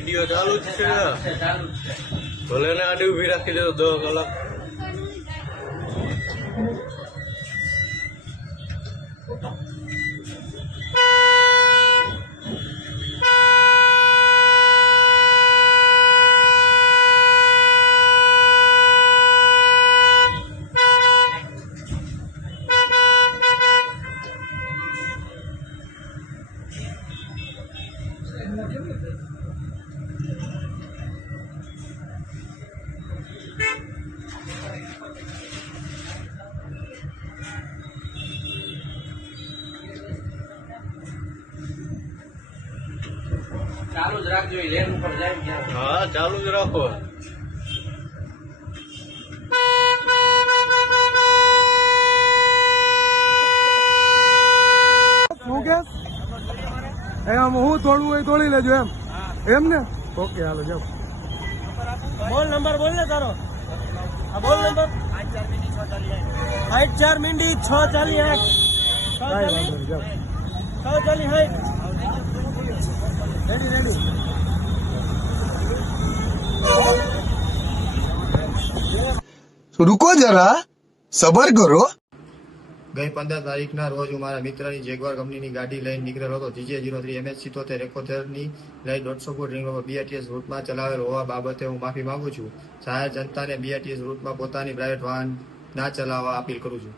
Video ચાલુ જ છે ભલે ને આડી ઉભી રાખી દે 10 કલાક. ચાલુ જ રાખજો, લેન ઉપર જાય. હા ચાલુ જ રાખો. શું કે એમ હું તોડવું હોય તોડી લેજો એમ ને. ઓકે હાલો જાઓ. બોલ નંબર બોલ ને તારો. હા બોલ નંબર 84 મિનિટ 648. 648 ready ready. रुको जरा सबर करो. ગઈ 15 તારીખના રોજ હું મારા મિત્રની જેગવાર કંપનીની ગાડી લઈને નીકળેલો હતો. GJ03 MH77 ની લઈ 150 ફૂટ રિંગ રોડ BRTS રૂટમાં ચલાવેલ હોવા બાબતે હું માફી માંગુ છું. જાહેર જનતાને BRTS રૂટમાં પોતાની પ્રાઇવેટ વાહન ના ચલાવવા અપીલ કરું છું.